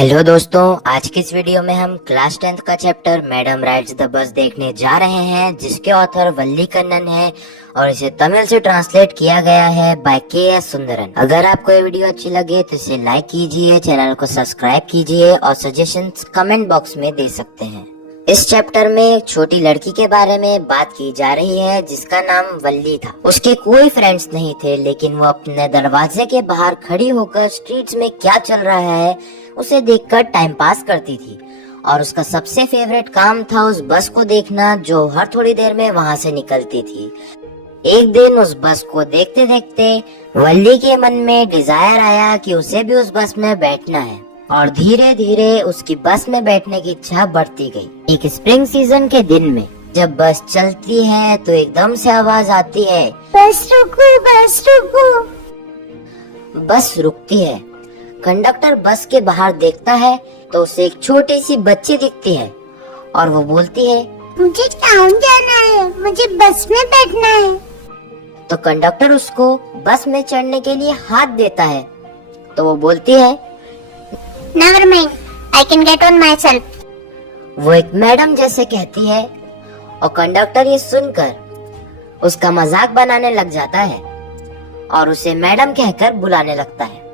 Hello दोस्तों, आज की इस वीडियो में हम क्लास 10th का chapter madam rides the bus देखने जा रहे हैं, जिसके ऑथर वल्ली कन्नन है और इसे तमिल से ट्रांसलेट किया गया है बाय के.एस. सुंदरन। अगर आपको ये वीडियो अच्छी लगे तो इसे लाइक कीजिए, चैनल को सब्सक्राइब कीजिए और सजेशंस कमेंट बॉक्स में दे सकते हैं। इस चैप्टर में एक छोटी लड़की के बारे में बात की जा रही है जिसका नाम वल्ली था। उसके कोई फ्रेंड्स नहीं थे, लेकिन वो अपने दरवाजे के बाहर खड़ी होकर स्ट्रीट्स में क्या चल रहा है उसे देखकर टाइम पास करती थी। और उसका सबसे फेवरेट काम था उस बस को देखना जो हर थोड़ी देर में वहाँ से निकलती थी। एक दिन उस बस को देखते देखते वल्ली के मन में डिजायर आया कि उसे भी उस बस में बैठना है, और धीरे धीरे उसकी बस में बैठने की इच्छा बढ़ती गई। एक स्प्रिंग सीजन के दिन में जब बस चलती है तो एकदम से आवाज आती है, बस रुको, बस रुको। बस रुकती है। कंडक्टर बस के बाहर देखता है तो उसे एक छोटी सी बच्ची दिखती है और वो बोलती है, मुझे टाउन जाना है, मुझे बस में बैठना है। तो कंडक्टर उसको बस में चढ़ने के लिए हाथ देता है तो वो बोलती है, Never mind, I can get on myself. वो एक मैडम जैसे कहती है और कंडक्टर ये सुनकर उसका मजाक बनाने लग जाता है और उसे मैडम कहकर बुलाने लगता है।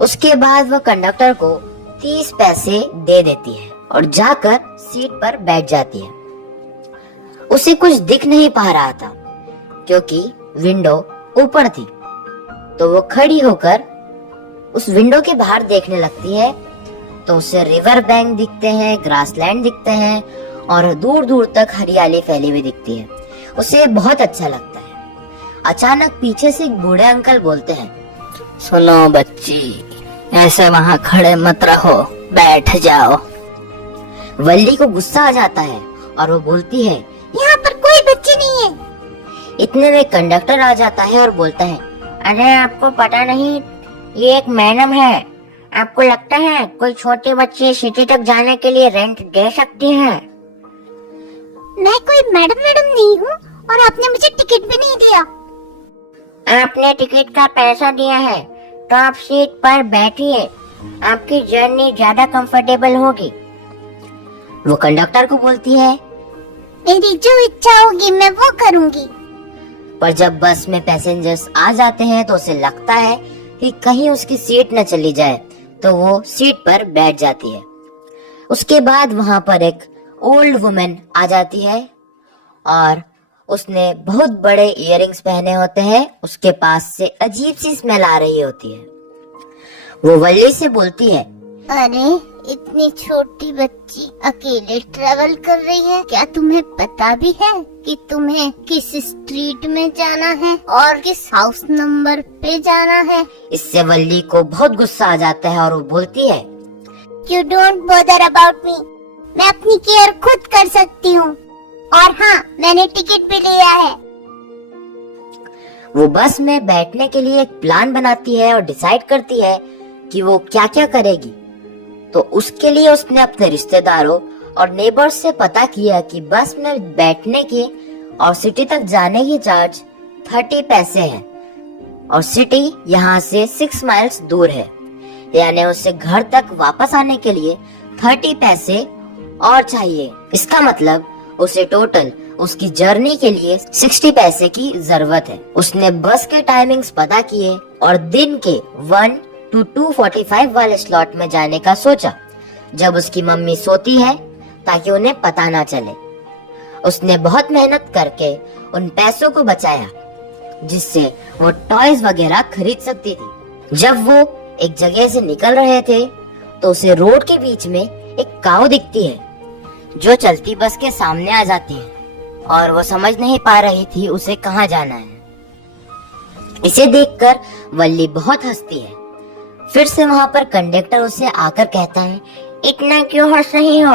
उसके बाद वो कंडक्टर को 30 पैसे दे देती है और जाकर सीट पर बैठ जाती है। उसे कुछ दिख नहीं पा रहा था क्योंकि विंडो ऊपर थी, तो वो खड़ी होकर उस विंडो के बाहर देखने लगती है तो उसे रिवर बैंक दिखते हैं, ग्रासलैंड दिखते हैं और दूर दूर तक हरियाली फैली हुई दिखती है। उसे बहुत अच्छा लगता है। अचानक पीछे से एक बूढ़े अंकल बोलते हैं, सुनो बच्ची, ऐसे वहाँ खड़े मत रहो, बैठ जाओ। वल्ली को गुस्सा आ जाता है और वो बोलती है, यहाँ पर कोई बच्ची नहीं है। इतने में कंडक्टर आ जाता है और बोलता है, अरे आपको पता नहीं, ये एक मैडम है। आपको लगता है कोई छोटी बच्ची सिटी तक जाने के लिए रेंट दे सकती है? मैं कोई मैडम नहीं हूँ और आपने मुझे टिकट भी नहीं दिया। आपने टिकट का पैसा दिया है तो आप सीट पर बैठिए, आपकी जर्नी ज्यादा कंफर्टेबल होगी। वो कंडक्टर को बोलती है, मेरी जो इच्छा होगी मैं वो करूँगी। पर जब बस में पैसेंजर्स आ जाते हैं तो उसे लगता है कि कहीं उसकी सीट न चली जाए, तो वो सीट पर बैठ जाती है। उसके बाद वहाँ पर एक ओल्ड वुमेन आ जाती है और उसने बहुत बड़े इयररिंग्स पहने होते हैं। उसके पास से अजीब सी स्मेल आ रही होती है। वो वल्ली से बोलती है, अरे इतनी छोटी बच्ची अकेले ट्रेवल कर रही है, क्या तुम्हें पता भी है कि तुम्हें किस स्ट्रीट में जाना है और किस हाउस नंबर पे जाना है? इससे वल्ली को बहुत गुस्सा आ जाता है और वो बोलती है, You don't bother about me. मैं अपनी केयर खुद कर सकती हूँ। और हाँ, मैंने टिकट भी लिया है। वो बस में बैठने के लिए एक प्लान बनाती है और डिसाइड करती है कि वो क्या क्या करेगी। तो उसके लिए उसने अपने रिश्तेदारों और नेबर्स से पता किया कि बस में बैठने के और सिटी तक जाने की चार्ज 30 पैसे है और सिटी यहाँ से 6 माइल्स दूर है, यानी उसे घर तक वापस आने के लिए 30 पैसे और चाहिए। इसका मतलब उसे टोटल उसकी जर्नी के लिए 60 पैसे की जरूरत है। उसने बस के टाइमिंग्स पता किए और दिन के 1 to 2:45 वाले स्लॉट में जाने का सोचा, जब उसकी मम्मी सोती है ताकि उन्हें पता ना चले। उसने बहुत मेहनत करके उन पैसों को बचाया जिससे वो टॉयज वगैरह खरीद सकती थी। जब वो एक जगह से निकल रहे थे तो उसे रोड के बीच में एक काऊ दिखती है जो चलती बस के सामने आ जाती है और वो समझ नहीं पा रही थी उसे कहाँ जाना है। इसे देखकर वल्ली बहुत हंसती है। फिर से वहाँ पर कंडक्टर उसे आकर कहता है, इतना क्यों हंस रही हो,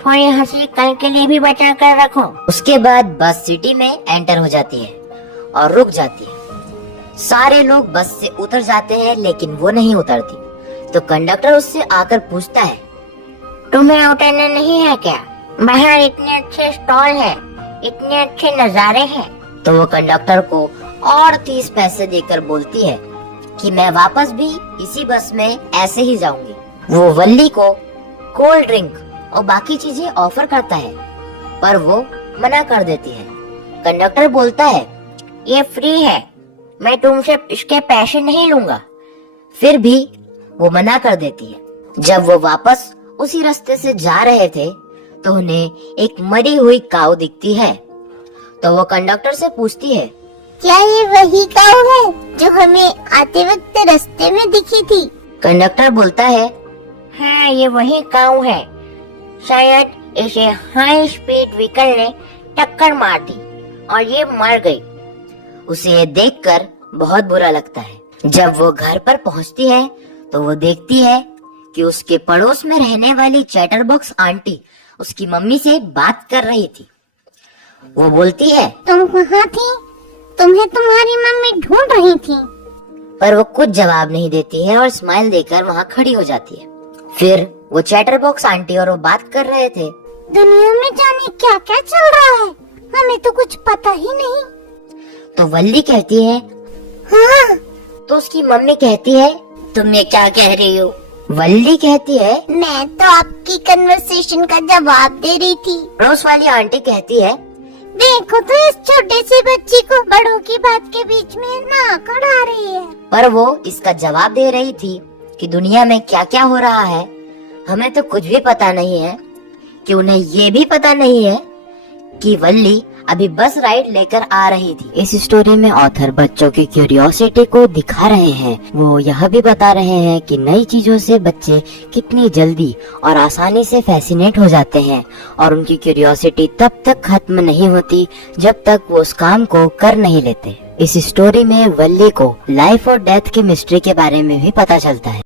थोड़ी हंसी कल के लिए भी बचा कर रखो। उसके बाद बस सिटी में एंटर हो जाती है और रुक जाती है। सारे लोग बस से उतर जाते हैं लेकिन वो नहीं उतरती। तो कंडक्टर उससे आकर पूछता है, तुम्हें उतरना नहीं है क्या? बाहर इतने अच्छे स्टॉल है, इतने अच्छे नजारे हैं। तो वो कंडक्टर को और 30 पैसे देकर बोलती है कि मैं वापस भी इसी बस में ऐसे ही जाऊंगी। वो वल्ली को कोल्ड ड्रिंक और बाकी चीजें ऑफर करता है, पर वो मना कर देती है। कंडक्टर बोलता है, ये फ्री है, मैं तुमसे इसके पैसे नहीं लूंगा। फिर भी वो मना कर देती है। जब वो वापस उसी रास्ते से जा रहे थे तो उन्हें एक मरी हुई काऊ दिखती है। तो वो कंडक्टर से पूछती है, क्या ये वही काऊ है जो हमें आते वक्त रास्ते में दिखी थी? कंडक्टर बोलता है, हाँ ये वही काऊ है, शायद इसे हाई स्पीड व्हीकल ने टक्कर मार दी और ये मर गई। उसे ये देखकर बहुत बुरा लगता है। जब वो घर पर पहुंचती है तो वो देखती है कि उसके पड़ोस में रहने वाली चैटरबॉक्स आंटी उसकी मम्मी से बात कर रही थी। वो बोलती है, तुम कहाँ थी? तुम्हें तुम्हारी मम्मी ढूंढ रही थी। पर वो कुछ जवाब नहीं देती है और स्माइल देकर वहाँ खड़ी हो जाती है। फिर वो चैटरबॉक्स आंटी और वो बात कर रहे थे। दुनिया में जाने क्या क्या चल रहा है, हमें तो कुछ पता ही नहीं। तो वल्ली कहती है, हाँ। तो उसकी मम्मी कहती है, तुम ये क्या कह रही हो? वल्ली कहती है, मैं तो आपकी कन्वर्सेशन का जवाब दे रही थी। पड़ोस वाली आंटी कहती है, देखो तो इस छोटे सी बच्ची को बड़ों की बात के बीच में नाक अड़ा रही है। पर वो इसका जवाब दे रही थी कि दुनिया में क्या क्या हो रहा है हमें तो कुछ भी पता नहीं है। कि उन्हें ये भी पता नहीं है कि वल्ली अभी बस राइड लेकर आ रही थी। इस स्टोरी में ऑथर बच्चों की क्यूरियोसिटी को दिखा रहे हैं। वो यह भी बता रहे हैं कि नई चीजों से बच्चे कितनी जल्दी और आसानी से फैसिनेट हो जाते हैं और उनकी क्यूरियोसिटी तब तक खत्म नहीं होती जब तक वो उस काम को कर नहीं लेते। इस स्टोरी में वल्ली को लाइफ और डेथ की मिस्ट्री के बारे में भी पता चलता है।